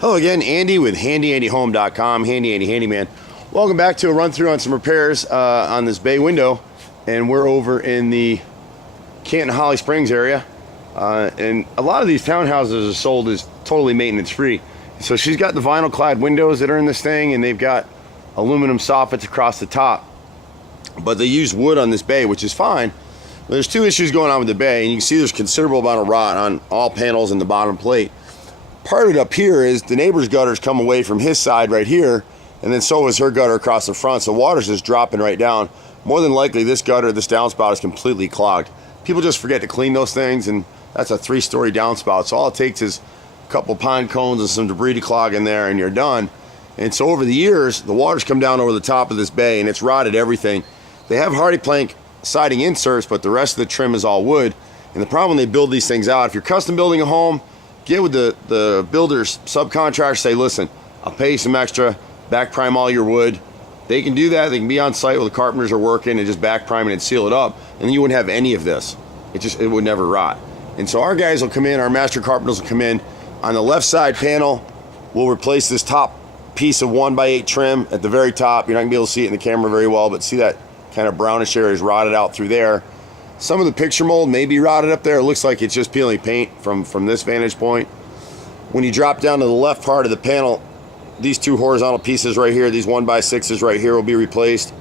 Hello again, Andy with HandyANDYHome.com, Handy Andy Handyman. Welcome back to a run through on some repairs on this bay window, and we're over in the Canton Holly Springs area. And a lot of these townhouses are sold as totally maintenance free. So she's got the vinyl clad windows that are in this thing, and they've got aluminum soffits across the top. But they use wood on this bay, which is fine. But there's two issues going on with the bay, and you can see there's considerable amount of rot on all panels in the bottom plate. Part of it up here is the neighbor's gutters come away from his side right here, and then so is her gutter across the front, so water's just dropping right down. More than likely this gutter, this downspout, is completely clogged. People just forget to clean those things, and that's a 3-story downspout, so all it takes is a couple pine cones and some debris to clog in there and you're done. And so over the years, the water's come down over the top of this bay and it's rotted everything. They have hardy plank siding inserts, but the rest of the trim is all wood. And the problem when they build these things out, if you're custom building a home, get with the builders, subcontractors, say, listen, I'll pay you some extra, back prime all your wood. They can do that. They can be on site while the carpenters are working and just back prime it and seal it up, and then you wouldn't have any of this. It would never rot. And so our guys will come in, our master carpenters will come in. On the left side panel, we'll replace this top piece of 1x8 trim at the very top. You're not gonna be able to see it in the camera very well, but see that kind of brownish area is rotted out through there. Some of the picture mold may be rotted up there. It looks like it's just peeling paint from this vantage point. When you drop down to the left part of the panel, these two horizontal pieces right here, these 1x6s right here will be replaced.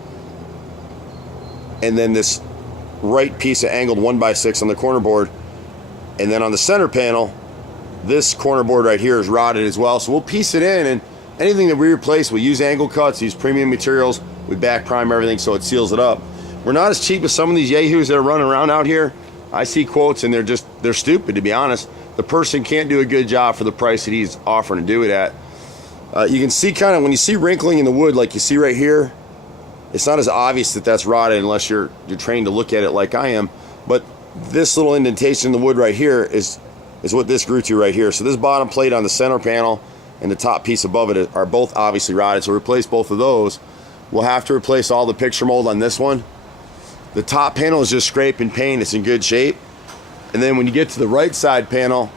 And then this right piece of angled 1x6 on the corner board. And then on the center panel, this corner board right here is rotted as well. So we'll piece it in, and anything that we replace, we use angle cuts, use premium materials, we back prime everything so it seals it up. We're not as cheap as some of these yahoos that are running around out here. I see quotes and they're stupid, to be honest. The person can't do a good job for the price that he's offering to do it at. You can see kind of when you see wrinkling in the wood like you see right here, it's not as obvious that that's rotted unless you're trained to look at it like I am. But this little indentation in the wood right here is what this grew to right here. So this bottom plate on the center panel and the top piece above it are both obviously rotted. So replace both of those. We'll have to replace all the picture mold on this one. The top panel is just scrape and paint. It's in good shape. And then when you get to the right side panel,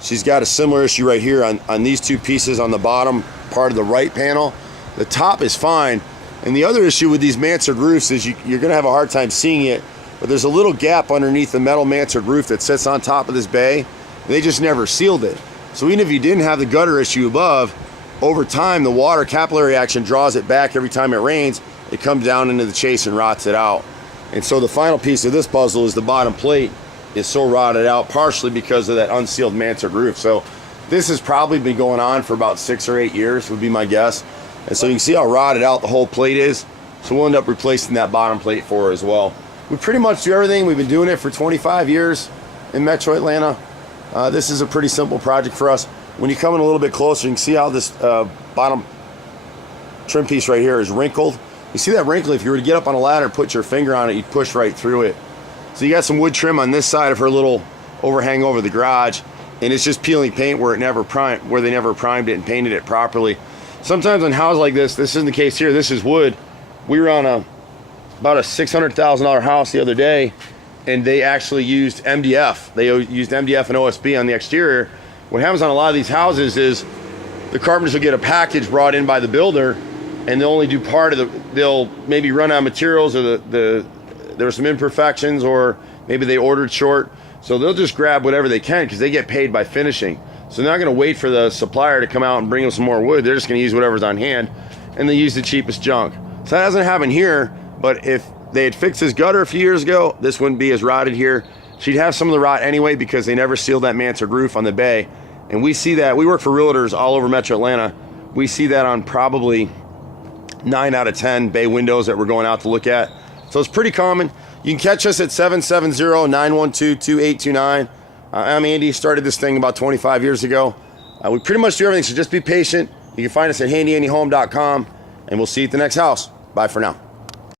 she's got a similar issue right here on these two pieces on the bottom part of the right panel. The top is fine. And the other issue with these mansard roofs is you're gonna have a hard time seeing it, but there's a little gap underneath the metal mansard roof that sits on top of this bay. They just never sealed it. So even if you didn't have the gutter issue above, over time the water capillary action draws it back every time it rains. It comes down into the chase and rots it out. And so the final piece of this puzzle is the bottom plate is so rotted out, partially because of that unsealed mansard roof. So this has probably been going on for about 6 or 8 years, would be my guess. And so you can see how rotted out the whole plate is. So we'll end up replacing that bottom plate for her as well. We pretty much do everything. We've been doing it for 25 years in Metro Atlanta. This is a pretty simple project for us. When you come in a little bit closer, you can see how this bottom trim piece right here is wrinkled. You see that wrinkle? If you were to get up on a ladder and put your finger on it, you'd push right through it. So you got some wood trim on this side of her little overhang over the garage, and it's just peeling paint where they never primed it and painted it properly. Sometimes on houses like this isn't the case here. This is wood. We were on about a $600,000 house the other day, and they actually used MDF. They used MDF and OSB on the exterior. What happens on a lot of these houses is the carpenters will get a package brought in by the builder, and they'll only do part of they'll maybe run out of materials, or there are some imperfections, or maybe they ordered short. So they'll just grab whatever they can because they get paid by finishing. So they're not gonna wait for the supplier to come out and bring them some more wood. They're just gonna use whatever's on hand, and they use the cheapest junk. So that hasn't happened here, but if they had fixed this gutter a few years ago, this wouldn't be as rotted here. She'd have some of the rot anyway because they never sealed that mansard roof on the bay. And we see that, we work for realtors all over Metro Atlanta. We see that on probably 9 out of 10 bay windows that we're going out to look at. So it's pretty common. You can catch us at 770-912-2829. I'm Andy, started this thing about 25 years ago. We pretty much do everything, so just be patient. You can find us at HandyANDYHome.com, and we'll see you at the next house. Bye for now.